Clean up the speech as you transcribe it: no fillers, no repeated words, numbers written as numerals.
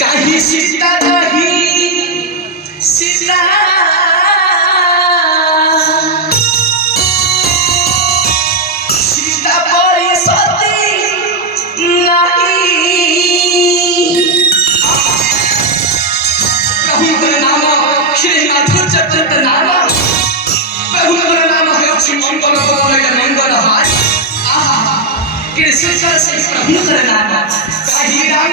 काही सीता नाही सीता सीता बड़ी सती नहीं प्रभु कर नाम श्री माधुर चरित नाम प्रभु कर नाम है अच्छी मंगल कमल मंगल हाय आहा कृष्ण कर से प्रभु कर नाम काही राम